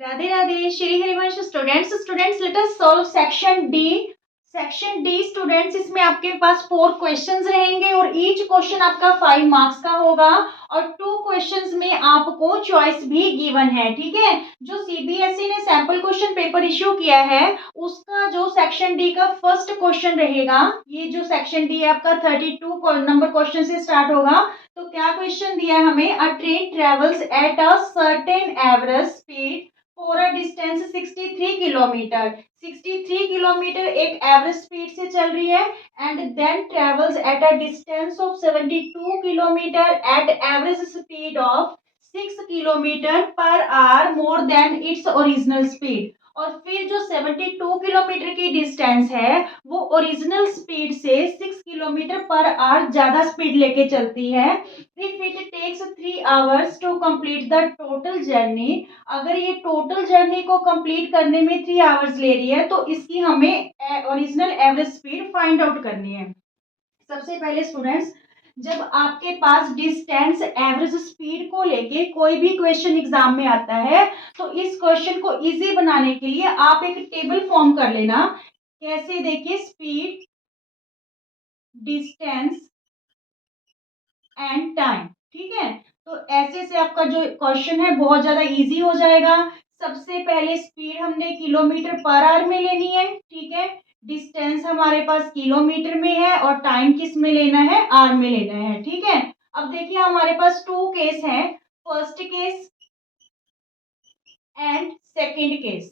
Radhe Radhe Shri Harivansh students let us solve section D students. इसमें आपके पास 4 questions रहेंगे और ईच क्वेश्चन आपका 5 मार्क्स का होगा और 2 क्वेश्चंस में आपको चॉइस भी गिवन है। ठीक है, जो सीबीएसई ने सैंपल क्वेश्चन पेपर इश्यू किया है उसका जो सेक्शन डी का फर्स्ट क्वेश्चन रहेगा, ये जो सेक्शन डी आपका 32 नंबर क्वेश्चन से स्टार्ट होगा। तो क्या क्वेश्चन दिया है हमें, a train travels at a certain average speed for a distance 63 kilometre. 63 kilometre एक एवरेज स्पीड से चल रही है and then travels at a distance of 72 kilometre at average speed of 6 kilometre per hour more than its original speed. और फिर जो 72 kilometre की distance है वो ओरिजिनल स्पीड से 6 किलोमीटर पर आवर ज्यादा स्पीड लेके चलती है। If it takes 3 hours to complete the total journey, अगर ये टोटल जर्नी को कंप्लीट करने में 3 आवर्स ले रही है तो इसकी हमें original average speed find out करनी है। सबसे पहले स्टूडेंट्स, जब आपके पास डिस्टेंस एवरेज स्पीड को लेके कोई भी क्वेश्चन एग्जाम में आता है तो इस क्वेश्चन को इजी बनाने के लिए आप एक टेबल फॉर्म कर लेना। कैसे, देखिए, स्पीड, डिस्टेंस एंड टाइम। ठीक है, तो ऐसे से आपका जो क्वेश्चन है बहुत ज्यादा इजी हो जाएगा। सबसे पहले स्पीड हमने किलोमीटर पर आवर में लेनी है। ठीक है, डिस्टेंस हमारे पास किलोमीटर में है और टाइम किस में लेना है, आवर में लेना है। ठीक है, अब देखिए हमारे पास 2 केस हैं, first case and second case.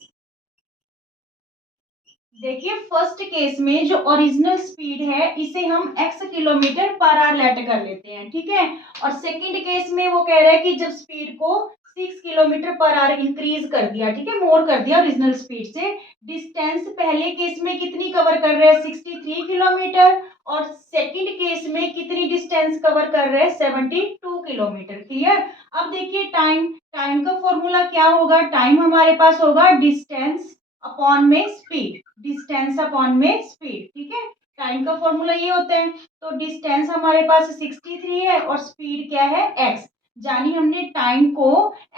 देखिए फर्स्ट केस में जो ओरिजिनल स्पीड है इसे हम x kilometre per hour let कर लेते हैं। ठीक है, और सेकंड केस में वो कह रहा है कि जब स्पीड को 6 किलोमीटर पर आवर इंक्रीज कर दिया, ठीक है, मोर कर दिया ओरिजिनल स्पीड से। डिस्टेंस पहले केस में कितनी कवर कर रहे हैं, 63 किलोमीटर, और सेकंड केस में कितनी डिस्टेंस कवर कर रहे हैं, 72 किलोमीटर। क्लियर। अब देखिए टाइम, टाइम का फॉर्मूला क्या होगा, टाइम हमारे पास होगा डिस्टेंस अपॉन में स्पीड, डिस्टेंस अपॉन में स्पीड। ठीक है, टाइम का फॉर्मूला ये होता है। तो डिस्टेंस हमारे पास 63 है और स्पीड क्या है, x। जानी हमने टाइम को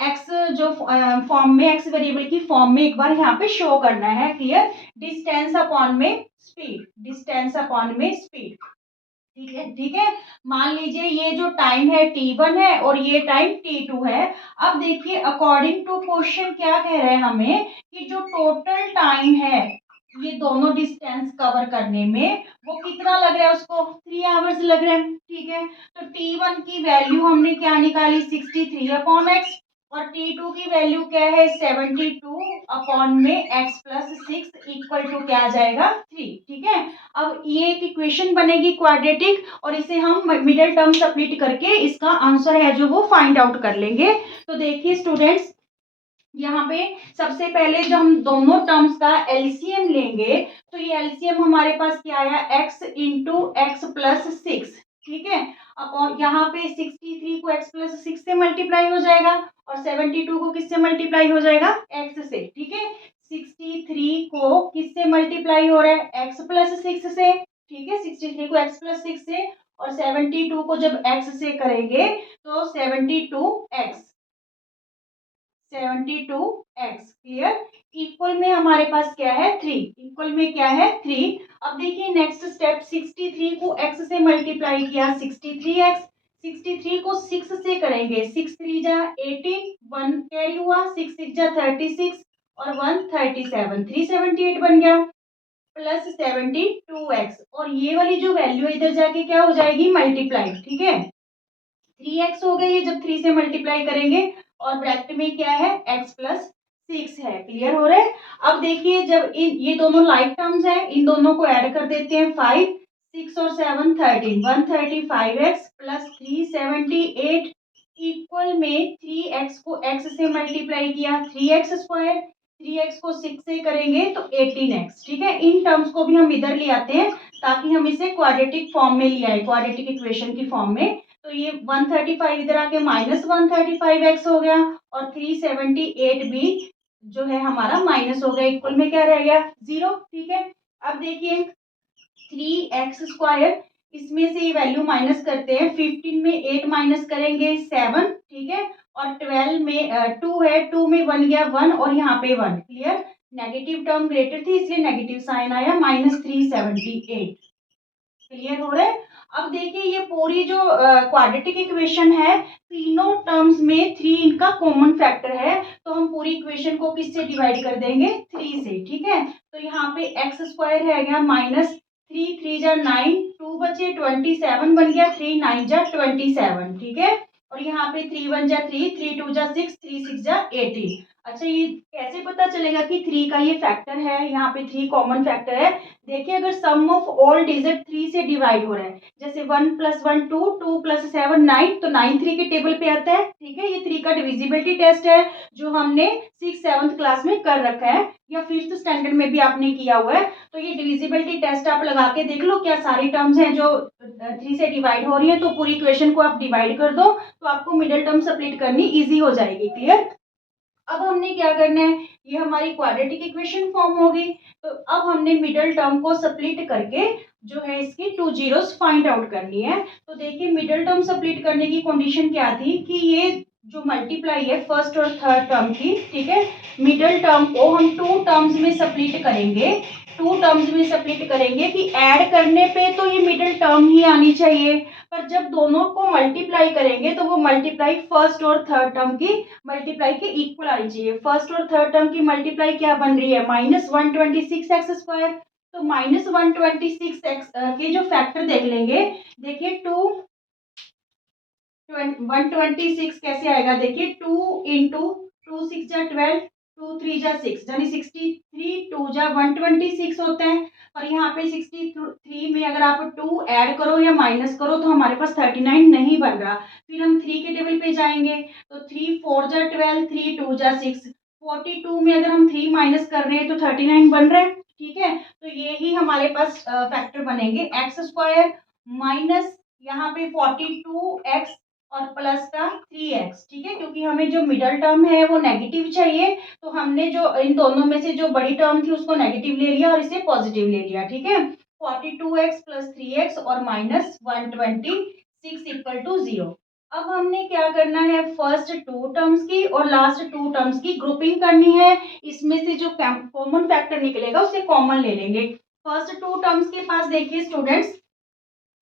x जो फॉर्म में, x वेरिएबल की फॉर्म में एक बार यहाँ पे शो करना है। क्लियर, डिस्टेंस अपॉन में स्पीड, डिस्टेंस अपॉन में स्पीड। ठीक है, ठीक है, मान लीजिए ये जो टाइम है t1 है और ये टाइम t2 है। अब देखिए अकॉर्डिंग टू क्वेश्चन क्या कह रहे हैं हमें कि जो टोटल टाइम है ये दोनों डिस्टेंस कवर करने में वो कितना लग रहा है, उसको 3 आवर्स लग रहे हैं। ठीक है, तो t1 की वैल्यू हमने क्या निकाली, 63 अपॉन एक्स, और t2 की वैल्यू क्या है, 72 अपॉन में x प्लस 6 इक्वल टू क्या आ जाएगा, 3। ठीक है, अब ये एक इक्वेशन बनेगी क्वाड्रेटिक और इसे हम मिडिल टर्म सब्स्टिट्यूट करके इसका आंसर है जो वो फाइंड आउट कर लेंगे। तो देखिए स्टूडेंट्स, यहाँ पे सबसे पहले जो हम दोनों टर्म्स का एलसीएम लेंगे तो ये एलसीएम हमारे पास क्या आया, x इंटू एक्स प्लस 6। ठीक है, अब यहाँ पे 63 को x प्लस 6 से मल्टीप्लाई हो जाएगा और 72 को किससे मल्टीप्लाई हो जाएगा, x से। ठीक है, 63 को किससे मल्टीप्लाई हो रहा है, x प्लस 6 से। ठीक है, 63 को x प्लस 6 से, और 72 को जब x से करेंगे तो 72x, 72x। क्लियर, इक्वल में हमारे पास क्या है, 3, इक्वल में क्या है, 3। अब देखिए नेक्स्ट स्टेप, 63 को x से मल्टीप्लाई किया, 63x, 63 को 6 से करेंगे, 6 3 जा 18, 1 कैरी हुआ, 6 6 जा 36 और 1 37, 378 बन गया, प्लस 72x, और ये वाली जो वैल्यू है इधर जाके क्या हो जाएगी, मल्टीप्लाई। ठीक है, 3x हो गई है जब 3 से मल्टीप्लाई करेंगे, और ब्रैकेट में क्या है, x प्लस 6 है। क्लियर हो रहा है। अब देखिए जब ये दोनों लाइक टर्म्स हैं, इन दोनों को ऐड कर देते हैं, 5 6 और 7 13, 135x प्लस 378 इक्वल में 3x को x से मल्टीप्लाई किया, 3x स्क्वायर, 3x को 6 से करेंगे तो 18x। ठीक है, इन टर्म्स को भी हम इधर ले आते हैं ताकि हम इसे क्वाड्रेटिक फॉर्म में ले आए, क्वाड्रेटिक इक्वेशन की फॉर्म में। तो ये 135 इधर आके माइनस 135x हो गया और 378 भी जो है हमारा माइनस हो गया, इक्वल में क्या रह गया, 0। ठीक है, अब देखिए 3x स्क्वायर इसमें से ये वैल्यू माइनस करते हैं। 15 में 8 माइनस करेंगे 7, ठीक है। और 12 में 2 है, 2 में 1 गया 1 और यहाँ पे 1। क्लियर। नेगेटिव टर्म ग्रेटर थी इसलिए नेगेटिव साइन आया, -378। क्लियर हो रहा है। अब देखिए ये पूरी जो क्वाड्रेटिक इक्वेशन है, तीनों टर्म्स में 3 इनका कॉमन फैक्टर है, तो हम पूरी इक्वेशन को किससे डिवाइड कर देंगे, 3 से। ठीक है, तो यहाँ पे एक्स स्क्वायर है गया -3, 3 जा 9, 2 बचे 27 बन गया, 3 9 जा 27। ठीक है, और यहाँ पे 3 1 जा 3, 3 2 जा 6, 3 6 जा 18। अच्छा, ये कैसे पता चलेगा कि 3 का ये फैक्टर है, यहाँ पे 3 कॉमन फैक्टर है। देखिए अगर सम ऑफ ऑल डिजिट 3 से डिवाइड हो रहा है, जैसे 1 + 1 2, 2 + 7 9, तो 9 3 के टेबल पे आता है। ठीक है, ये 3 का डिविजिबिलिटी टेस्ट है जो हमने 6 7th क्लास में कर रखा है या 5th स्टैंडर्ड में भी आपने किया हुआ है। तो ये डिविजिबिलिटी टेस्ट आप लगा के देख लो, क्या सारी टर्म्स हैं जो 3 से डिवाइड हो रही है, तो पूरी इक्वेशन को आप डिवाइड कर दो तो आपको मिडिल टर्म स्प्लिट करनी ईजी हो जाएगी। क्लियर। अब हमने क्या करना है, ये हमारी क्वाड्रेटिक इक्वेशन फॉर्म होगी, तो अब हमने मिडिल टर्म को स्प्लिट करके जो है इसकी 2 जीरोस फाइंड आउट करनी है। तो देखिए मिडिल टर्म स्प्लिट करने की कंडीशन क्या थी कि ये जो मल्टीप्लाई है फर्स्ट और थर्ड टर्म की, ठीक है, मिडिल टर्म को हम 2 टर्म्स में स्प्लिट करेंगे। 2 टर्म्स में स्प्लिट करेंगे कि ऐड करने पे तो ये मिडिल टर्म ही आनी चाहिए, पर जब दोनों को मल्टीप्लाई करेंगे तो वो मल्टीप्लाई फर्स्ट और थर्ड टर्म की मल्टीप्लाई के इक्वल आनी चाहिए। फर्स्ट और थर्ड टर्म की मल्टीप्लाई क्या बन रही है, -126x²। तो -126x के जो फैक्टर देख लेंगे, देखिए 126 कैसे आएगा, देखिए 2 × 2 6 जा 12, 2 3 जा 6, यानी 63, 2 जा 126 होते हैं। और यहाँ पे 63 में अगर आप 2 ऐड करो या माइनस करो तो हमारे पास 39 नहीं बन रहा। फिर हम 3 के टेबल पे जाएंगे, तो 3 4 जा 12, 3 2 जा 6, 42 में अगर हम 3 माइनस कर रहे हैं तो 39 बन रहा है। ठीक है, तो ये ही हमारे पास फैक्टर बनेंगे, x² माइनस यहाँ पे 42x और प्लस का 3x। ठीक है, क्योंकि हमें जो मिडल टर्म है वो नेगेटिव चाहिए, तो हमने जो इन दोनों में से जो बड़ी टर्म थी उसको नेगेटिव ले लिया और इसे पॉजिटिव ले लिया। ठीक है, 42x + 3x और -126 = 0। अब हमने क्या करना है, फर्स्ट 2 टर्म्स की और लास्ट 2 टर्म्स की ग्रुपिंग करनी है। इसमें से जो कॉमन फैक्टर निकलेगा उसे कॉमन ले लेंगे। फर्स्ट 2 टर्म्स के पास देखिए स्टूडेंट्स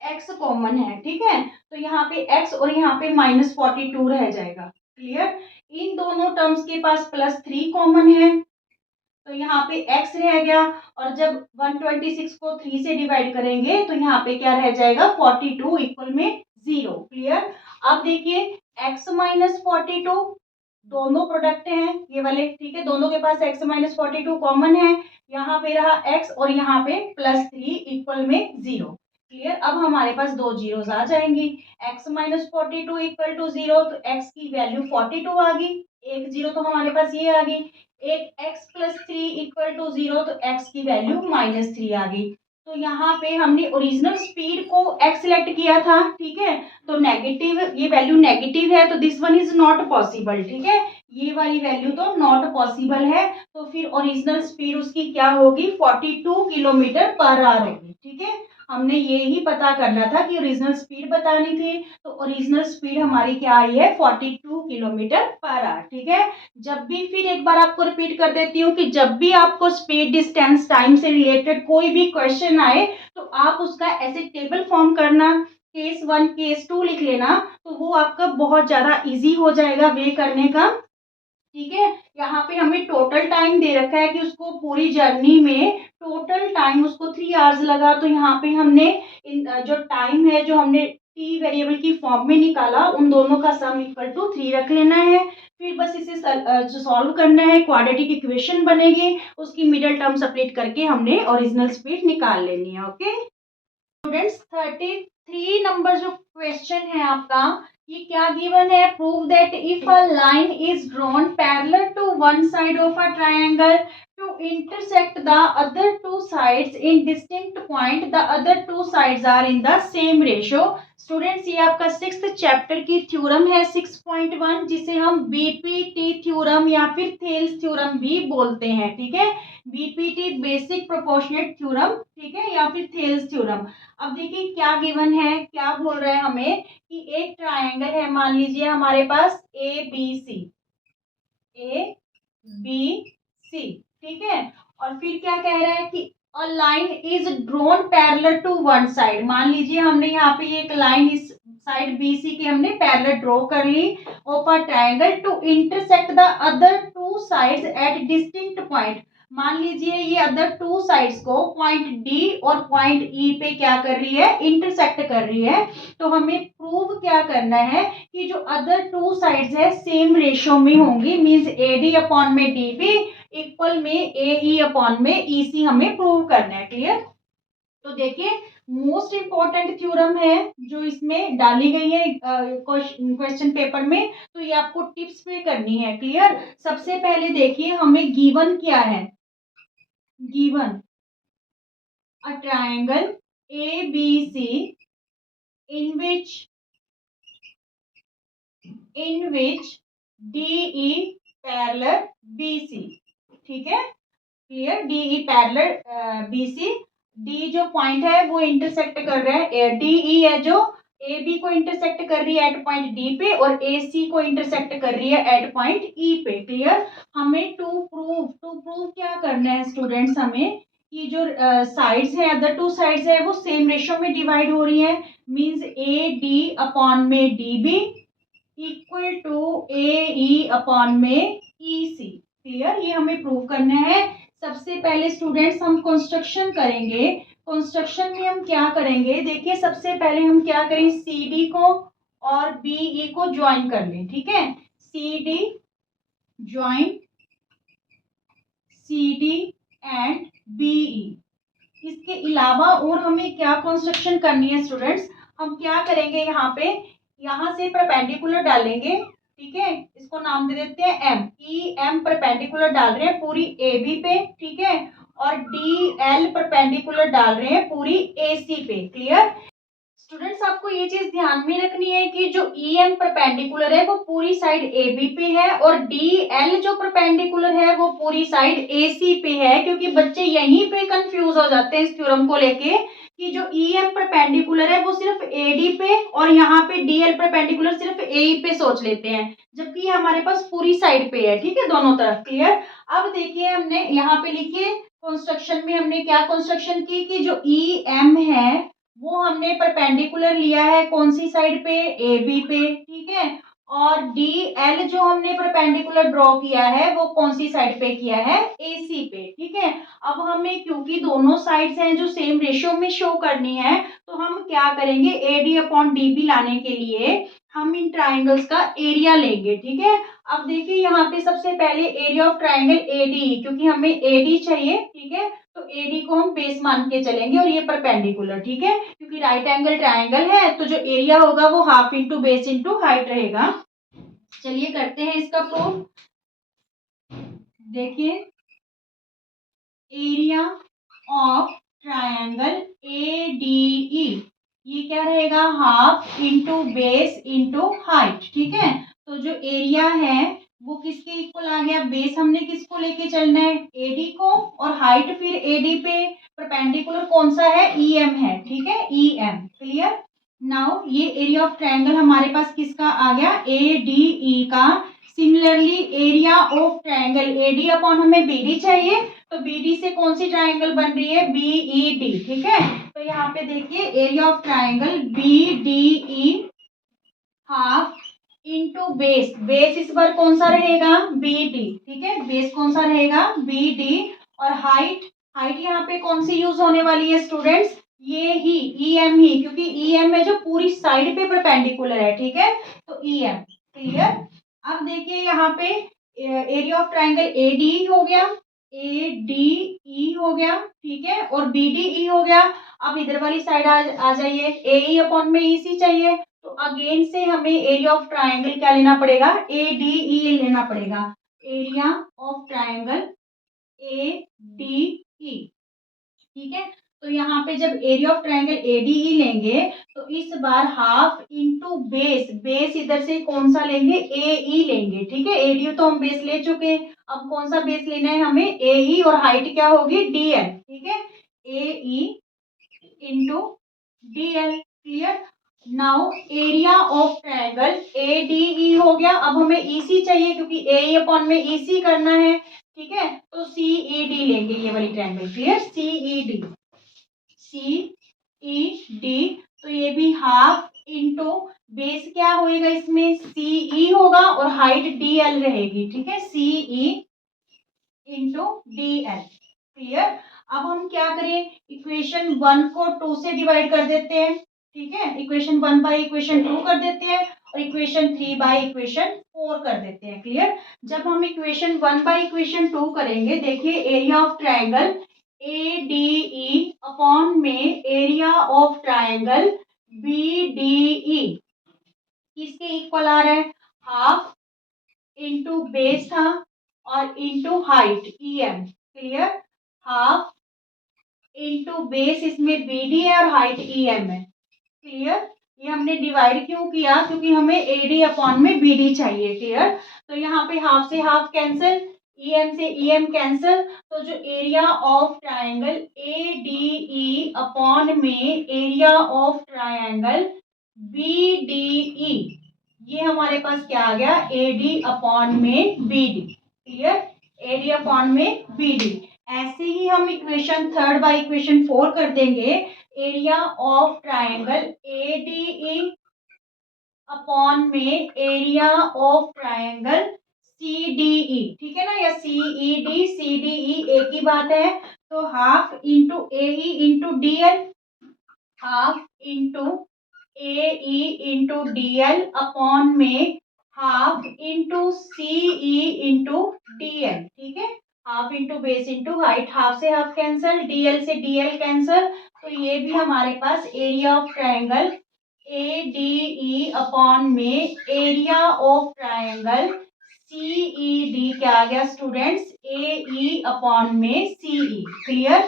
x कॉमन है। ठीक है, तो यहाँ पे x और यहाँ पे -42 रह जाएगा। क्लियर। इन दोनों टर्म्स के पास +3 कॉमन है, तो यहाँ पे x रह गया, और जब 126 को 3 से डिवाइड करेंगे तो यहाँ पे क्या रह जाएगा, 42 इक्वल में 0। क्लियर। अब देखिए x - 42 दोनों प्रोडक्ट हैं ये वाले। ठीक है, दोनों के पास x - 42 कॉमन है, यहाँ पे रहा x और यहाँ पे +3 इक्वल में 0। क्लियर। अब हमारे पास 2 जीरोस आ जाएंगी, x - 42 = 0, तो x की वैल्यू 42 आ गई, एक जीरो तो हमारे पास ये आ गई। एक x + 3 = 0, तो x की वैल्यू -3 आ गई। तो यहाँ पे हमने ओरिजिनल स्पीड को x सेलेक्ट किया था। ठीक है, तो नेगेटिव, ये वैल्यू नेगेटिव है तो this one is not possible. ठीक है, ये वाली वैल्यू तो नॉट पॉसिबल है, तो फिर ओरिजिनल स्पीड उसकी क्या होगी, 42 km/h होगी। ठीक है, हमने ये ही पता करना था कि ओरिजिनल स्पीड बतानी थी, तो ओरिजिनल स्पीड हमारी क्या आई है, 42 km/h। ठीक है, जब भी, फिर एक बार आपको रिपीट कर देती हूँ कि जब भी आपको स्पीड, डिस्टेंस, टाइम से रिलेटेड कोई भी क्वेश्चन आए तो आप उसका ऐसे टेबल फॉर्म करना, केस 1 केस 2 लिख लेना, तो वो आपका बहुत ज़्यादा इजी हो जाएगा वे करने का। ठीक है, यहाँ पे हमें टोटल टाइम दे रखा है कि उसको पूरी जर्नी में टोटल टाइम उसको 3 आवर्स लगा, तो यहाँ पे हमने जो टाइम है जो हमने टी वेरिएबल की फॉर्म में निकाला, उन दोनों का सम = 3 रख लेना है। फिर बस इसे सॉल्व करना है, क्वाड्रेटिक इक्वेशन बनेगी, उसकी मिडिल टर्म सेपरेट करके हमने ओरिजिनल स्पीड निकाल लेनी है। ओके स्टूडेंट्स, 33 नंबर जो क्वेश्चन है आपका, ये क्या गिवन है, prove that if a line is drawn parallel to one side of a triangle to intersect the other two sides in distinct point, the other two sides are in the same ratio. Students ये आपका sixth chapter की theorem है 6.1, जिसे हम BPT theorem या फिर Thales theorem भी बोलते हैं, ठीक है। बीपीटी बेसिक प्रोपोर्शनेट थ्योरम, ठीक है, या फिर थेल्स थ्योरम। अब देखिए क्या गिवन है, क्या बोल रहे हैं हमें कि एक ट्रायंगल है, मान लीजिए हमारे पास ए बी सी, ए बी सी, ठीक है। और फिर क्या कह रहा है कि a line is drawn parallel to one side. मान लीजिए हमने यहाँ पे एक लाइन इस साइड बी सी की हमने पैरेलल ड्रॉ कर ली of a triangle to intersect the other two sides at distinct point. मान लीजिए ये अदर टू साइड्स को पॉइंट डी और पॉइंट ई पे क्या कर रही है, इंटरसेक्ट कर रही है। तो हमें प्रूव क्या करना है कि जो अदर टू साइड्स है सेम रेशियो में होंगी, मींस एडी अपॉन में डीबी इक्वल में एई अपॉन में ईसी हमें प्रूव करना है। क्लियर। तो देखिए मोस्ट इंपॉर्टेंट थ्योरम है जो इसमें डाली गई है क्वेश्चन पेपर में, तो ये आपको टिप्स पे करनी है। क्लियर। सबसे पहले देखिए हमें गिवन क्या है, given a triangle A B C in which DE parallel BC, ठीक है। Clear. DE parallel BC, D जो पॉइंट है वो इंटरसेक्ट कर रहा है, DE है जो AB को इंटरसेक्ट कर रही है एट पॉइंट D पे और AC को इंटरसेक्ट कर रही है एट पॉइंट E पे। क्लियर। हमें टू प्रूव क्या करना है स्टूडेंट्स, हमें कि जो साइड्स है अदर टू साइड्स है वो सेम रेशियो में डिवाइड हो रही है, मींस AD अपॉन में DB equal to AE upon में EC। क्लियर। ये हमें प्रूव करना है। सबसे पहले स्टूडेंट्स हम कंस्ट्रक्शन करेंगे। कंस्ट्रक्शन में हम क्या करेंगे, देखिए सबसे पहले हम क्या करें, CD को और BE को ज्वाइन कर लें, ठीक है। CD join CD and BE। इसके अलावा और हमें क्या कंस्ट्रक्शन करनी है स्टूडेंट्स, हम क्या करेंगे, यहाँ पे यहाँ से परपेंडिकुलर डालेंगे, ठीक है। इसको नाम दे देते हैं एम, ई एम परपेंडिकुलर डाल रहे हैं पूरी ए बी पे, ठीक है। और डी एल परपेंडिकुलर डाल रहे हैं पूरी ए सी पे। क्लियर। स्टूडेंट्स आपको ये चीज ध्यान में रखनी है कि जो ई एम परपेंडिकुलर है वो पूरी साइड ए बी पे है और डी एल जो परपेंडिकुलर है वो पूरी साइड ए सी पे है, क्योंकि बच्चे यहीं पे कंफ्यूज हो जाते हैं इस थ्योरम को लेके कि जो ई एम परपेंडिकुलर है वो सिर्फ ए डी पे और यहाँ पे डी एल परपेंडिकुलर सिर्फ ए पे सोच लेते हैं, जबकि ये हमारे पास पूरी साइड पे है, ठीक है, दोनों तरफ। क्लियर। अब देखिए हमने यहाँ पे लिखिए कंस्ट्रक्शन में हमने क्या कंस्ट्रक्शन की कि जो ई एम है वो हमने परपेंडिकुलर लिया है कौन सी साइड पे, ए बी पे, ठीक है। और डी एल जो हमने परपेंडिकुलर ड्रॉ किया है वो कौन सी साइड पे किया है, ए सी पे, ठीक है। अब हमें क्योंकि दोनों साइड्स हैं जो सेम रेशियो में शो करनी है, तो हम क्या करेंगे, A D upon D B लाने के लिए हम इन ट्राइंगल्स का एरिया लेंगे, ठीक है। अब देखिए यहाँ पे सबसे पहले एरिया ऑफ ट्राइंगल एडी, क्योंकि हमें एडी चाहिए, ठीक है, तो एडी को हम बेस मान के चलेंगे और ये परपेंडिकुलर, ठीक है, क्योंकि राइट एंगल ट्राइंगल है तो जो एरिया होगा वो half into base into height रहेगा। चलिए करते हैं इसका प्रूफ। देखिए एरिया ऑफ ट्राइंगल ADE ये क्या रहेगा, half into base into height, ठीक है। तो जो एरिया है वो किसके इक्वल आ गया, बेस हमने किसको लेके चलना है, AD को, और हाइट फिर AD पे परपेंडिकुलर कौन सा है, EM है, ठीक है, EM। क्लियर। नाउ ये एरिया ऑफ ट्रायंगल हमारे पास किसका आ गया, ADE का। Similarly area of triangle AD upon हमें BD चाहिए, तो BD से कौन सी ट्रायंगल बन रही है, BED, ठीक है। तो यहाँ पे देखिए area of triangle BDE half into base, base इस बार कौन सा रहेगा, BD, ठीक है, बेस कौन सा रहेगा, BD। और हाइट, हाइट यहाँ पे कौन सी यूज होने वाली है स्टूडेंट्स, ये ही EM ही, क्योंकि EM है जो पूरी साइड पे परपेंडिकुलर है, ठीक है, तो EM। क्लियर। अब देखिए यहाँ पे एरिया ऑफ ट्राइंगल ADE हो गया, ADE हो गया, ठीक है, और BDE हो गया। अब इधर वाली साइड आ जाइए, AE अपॉन में EC चाहिए, तो अगेन से हमें एरिया ऑफ ट्राइंगल क्या लेना पड़ेगा, ADE लेना पड़ेगा। एरिया ऑफ ट्राइंगल ADE, ठीक है। तो यहाँ पे जब एरिया ऑफ ट्रायंगल ADE लेंगे तो इस बार हाफ इंटू बेस, बेस इधर से कौन सा लेंगे, AE लेंगे, ठीक है। ADE तो हम बेस ले चुके हैं, अब कौन सा बेस लेना है हमें, AE, और हाइट क्या होगी, DL, ठीक है। AE into DL, clear. Now area of triangle ADE हो गया। अब हमें EC चाहिए क्योंकि AE अपॉन में EC करना है, ठीक है। तो CED लेंगे, ये वाली ट्रायंगल, क्लियर। CED, CED, तो ये भी हाफ इंटू बेस क्या होएगा इसमें, CE होगा और हाइट DL रहेगी, ठीक है। CE into DL, clear. अब हम क्या करें, इक्वेशन 1 को 2 से डिवाइड कर देते हैं, ठीक है। इक्वेशन 1 बाय इक्वेशन 2 कर देते हैं और इक्वेशन 3 बाय इक्वेशन 4 कर देते हैं, क्लियर। जब हम इक्वेशन 1 बाय इक्वेशन 2 करेंगे, देखिए area of triangle ADE upon में एरिया ऑफ ट्रायंगल BDE किसके इक्वल आ रहा है, हाफ इंटू बेस था और into height EM, clear. Half into base, इसमें BD है और हाइट EM है, क्लियर। ये हमने डिवाइड क्यों किया, क्योंकि हमें AD अपॉन में BD चाहिए, क्लियर। तो यहाँ पे हाफ से हाफ कैंसिल, EM से EM कैंसिल, तो जो area of triangle ADE upon में एरिया ऑफ ट्रायंगल BDE, ये हमारे पास क्या आ गया, AD अपॉन में BD, क्लियर। AD अपॉन में BD। ऐसे ही हम इक्वेशन 3 बाय इक्वेशन 4 कर देंगे, area of triangle ADE upon में एरिया ऑफ ट्रायंगल CDE, ठीक है ना, या CED CDE एक ही बात है। तो half into AE into DL, half into AE into DL upon में half into CE into DL, ठीक है। Half into base into height, half से हाफ कैंसल, DL से DL कैंसल, तो ये भी हमारे पास area of triangle ADE upon में एरिया ऑफ ट्रायंगल CED क्या आ गया स्टूडेंट्स, AE अपॉन में CE, क्लियर।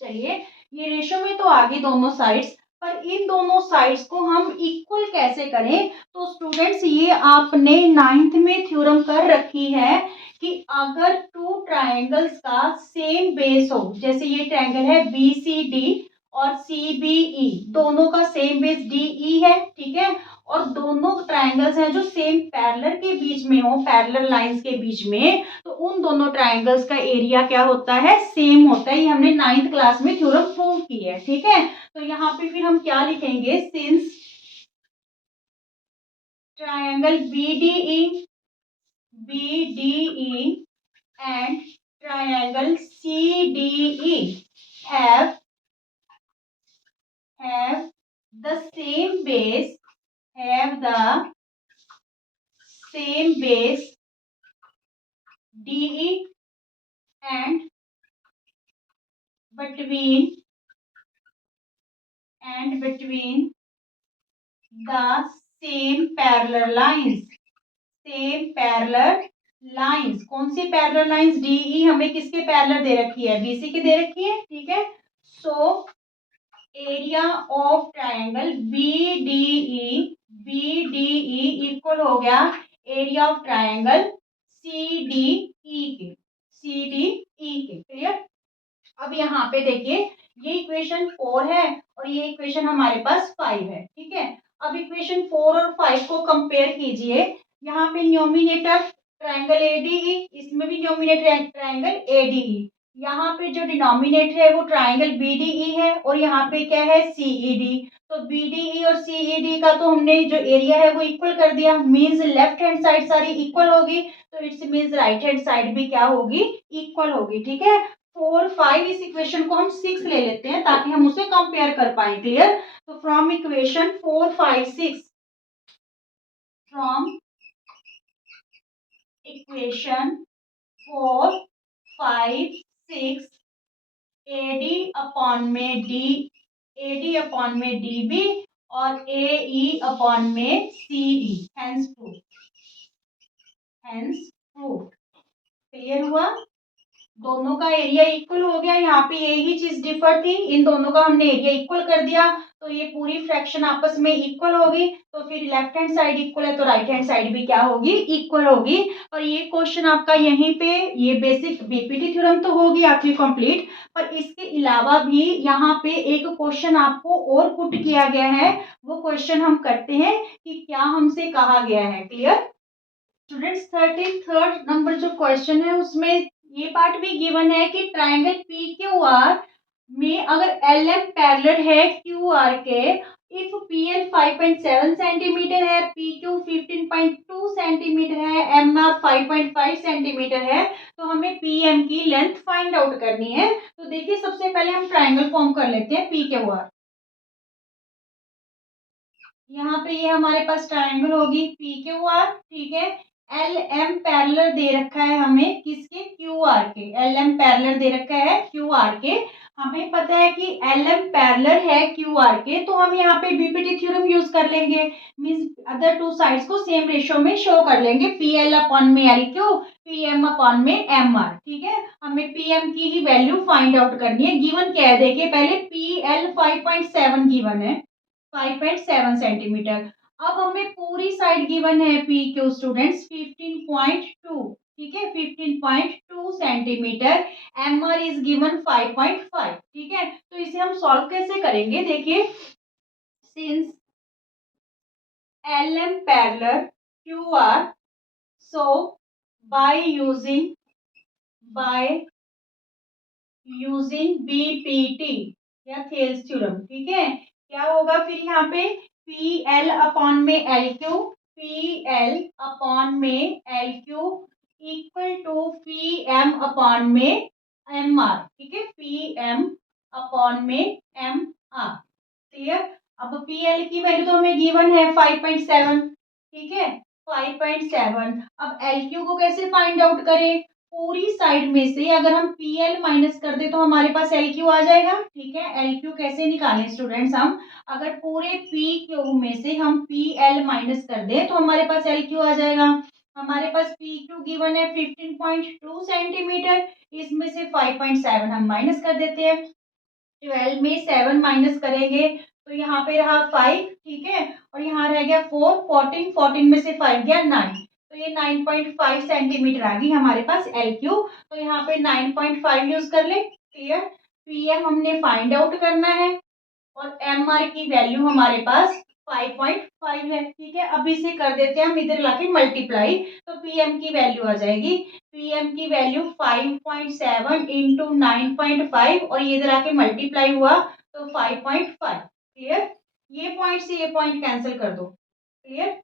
चलिए, ये रेशो में तो आ गई दोनों साइड्स, पर इन दोनों साइड्स को हम इक्वल कैसे करें। तो स्टूडेंट्स, ये आपने 9th में थ्योरम कर रखी है कि अगर टू ट्रायंगल्स का सेम बेस हो, जैसे ये ट्रायंगल है BCD और CBE, दोनों का सेम बेस DE है, ठीक है। और दोनों ट्रायंगल्स हैं जो सेम पैरेलल के बीच में हो, पैरेलल लाइंस के बीच में, तो उन दोनों ट्रायंगल्स का एरिया क्या होता है, सेम होता है। ये हमने 9th क्लास में थ्योरम प्रूव की है, ठीक है। तो यहाँ पे फिर हम क्या लिखेंगे, since triangle BDE and triangle CDE have the same base, have the same base DE, and between the same parallel lines, same parallel lines, कौन सी पैरेलल लाइंस, DE हमें किसके पैरेलल दे रखी है, BC की दे रखी है, ठीक है। So area of triangle BDE equal हो गया एरिया ऑफ ट्रायंगल CDE के, क्लियर। अब यहाँ पे देखिए, ये इक्वेशन 4 है और ये इक्वेशन हमारे पास 5 है, ठीक है। अब इक्वेशन 4 और 5 को कंपेयर कीजिए। यहाँ पे न्यूमिनेटर ट्रायंगल ADE, इसमें भी न्यूमिनेटर ट्रायंगल ADE, यहाँ पे जो डिनोमिनेटर है वो ट्रायंगल BDE है और यहाँ पे क्या है, CED। तो BDE और CED का तो हमने जो एरिया है वो इक्वल कर दिया, मींस लेफ्ट हैंड साइड सारी इक्वल होगी, तो it's means right hand side भी क्या होगी, इक्वल होगी, ठीक है। 4 5, इस इक्वेशन को हम 6 ले लेते हैं ताकि हम उसे कंपेयर कर पाए, क्लियर। तो from equation 4 5 6, from equation 4 5 6, AD upon में DB और AE अपॉन में CE, हेंस प्रूफ, क्लियर हुआ। दोनों का एरिया इक्वल हो गया, यहाँ पे यही चीज डिफर थी, इन दोनों का हमने एरिया इक्वल कर दिया, तो ये पूरी फ्रैक्शन आपस में इक्वल होगी, तो फिर लेफ्ट हैंड साइड इक्वल है तो राइट हैंड साइड भी क्या होगी, इक्वल होगी। और ये क्वेश्चन आपका यहीं पे, ये बेसिक बीपीटी थ्योरम तो होगी आपकी कंप्लीट, पर इसके अलावा भी यहाँ पे एक क्वेश्चन आपको और पुट किया गया है, वो क्वेश्चन हम करते हैं कि क्या हमसे कहा गया है। क्लियर स्टूडेंट्स, 33rd नंबर जो क्वेश्चन है उसमें ये पार्ट भी गिवन है कि ट्राइंगल पी क्यू आर में अगर एल एम पैरेलल है क्यू आर के, इफ पी एल 5.7 सेंटीमीटर है, पी क्यू 15.2 सेंटीमीटर है, एम आर 5.5 सेंटीमीटर है, तो हमें पी एम की लेंथ फाइंड आउट करनी है। तो देखिए सबसे पहले हम ट्राइंगल फॉर्म कर लेते हैं पी क्यू आर। यहाँ पे ये हमारे पास ट्रायंगल होगी पी क्यू आर, ठीक है। एल एम पैरेलल दे रखा है हमें किसके, क्यू आर के, एल एम पैरेलल दे रखा है क्यू आर के। हमें पता है कि एल एम पैरेलल है क्यू आर के, तो हम यहाँ पे बीपीटी थ्योरम यूज कर लेंगे, मींस अदर टू साइड्स को सेम रेशियो में शो कर लेंगे, पी एल अपॉन में L Q, P M upon में एम आर, ठीक है। हमें पी एम की ही वैल्यू फाइंड आउट करनी है। गिवन क्या है देखिए, पहले पी एल 5.7 गिवन है, 5.7 सेंटीमीटर। अब हमें पूरी साइड गिवन है पी क्यू स्टूडेंट्स 15.2, ठीक है, 15.2 centimetre. M R is given 5.5, ठीक है। तो इसे हम सॉल्व कैसे करेंगे देखिए, since L M parallel Q R, so by using BPT या थेल्स थ्योरम, ठीक है। क्या होगा फिर यहाँ पे, पी एल अपॉन में L Q, P L upon में L Q equal to P M upon में एम आर, ठीक है, पी एम अपॉन में एम आर। क्लियर। अब पी एल की वैल्यू तो हमें गिवन है 5.7, ठीक है, 5.7। अब एल क्यू को कैसे फाइंड आउट करें, पूरी साइड में से अगर हम पी एल माइनस कर दे तो हमारे पास एल क्यू आ जाएगा, ठीक है। एल क्यू कैसे निकालें स्टूडेंट्स, हम अगर पूरे पी क्यू में से हम पी एल माइनस कर दे तो हमारे पास एल क्यू आ जाएगा। हमारे पास पी क्यू गिवन है 15.2 सेंटीमीटर, इसमें से 5.7 हम माइनस कर देते हैं, 12 में 7 माइनस करेंगे तो यहाँ पे रहा 5, ठीक है, और यहाँ रह गया 4, 14 में से 5 गया 9, तो ये 9.5 सेंटीमीटर आ गई हमारे पास एल क्यू। तो यहाँ पे 9.5 यूज कर ले। क्लियर। पी एम हमने फाइंड आउट करना है और एम आर की वैल्यू हमारे पास 5.5 है, ठीक है। अब इसे कर देते हैं हम इधर लाके मल्टीप्लाई, तो पी एम की वैल्यू आ जाएगी, पी एम की वैल्यू 5.7 इंटू 9.5 और ये इधर आके मल्टीप्लाई हुआ तो 5.5। क्लियर। ये पॉइंट से ये पॉइंट कैंसिल कर दो। क्लियर।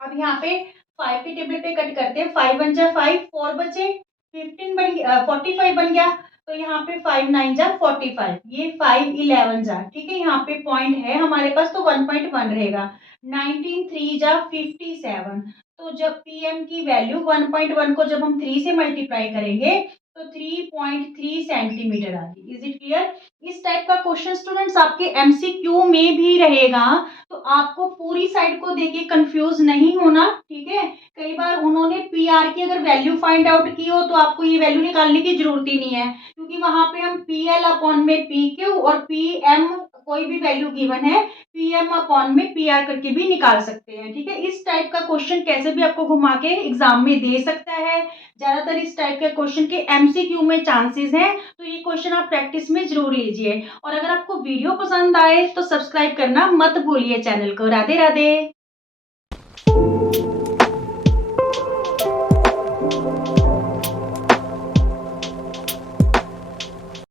अब यहाँ पे 5 के टेबल पे कट करते हैं, 5 1 जा 5, 4 बचे, 15 बन गया, 45 बन गया, तो यहाँ पे 5 9 जा 45, ये 5 11 जा, ठीक है। यहाँ पे पॉइंट है हमारे पास तो 1.1 रहेगा, 19 3 जा 57, तो जब पीएम की वैल्यू 1.1 को जब हम 3 से मल्टीप्लाई करेंगे तो 3.3 सेंटीमीटर आ गई। Is it clear. इस टाइप का क्वेश्चन स्टूडेंट्स आपके एमसीक्यू में भी रहेगा, तो आपको पूरी साइड को देखिए कंफ्यूज नहीं होना, ठीक है। कई बार उन्होंने पी आर की अगर वैल्यू फाइंड आउट की हो तो आपको ये वैल्यू निकालने की जरूरत ही नहीं है, क्योंकि वहां पे हम पी एल अपॉन में पी क्यू और पी एम कोई भी वैल्यू गिवन है पी एम अपॉन में पी आर करके भी निकाल सकते हैं, ठीक है। इस टाइप का क्वेश्चन कैसे भी आपको घुमा के एग्जाम में दे सकता है। ज्यादातर इस टाइप के क्वेश्चन के एमसीक्यू में चांसेस हैं, तो ये क्वेश्चन आप प्रैक्टिस में जरूर लीजिए। और अगर आपको वीडियो पसंद आए तो सब्सक्राइब करना मत भूलिए चैनल को। राधे राधे।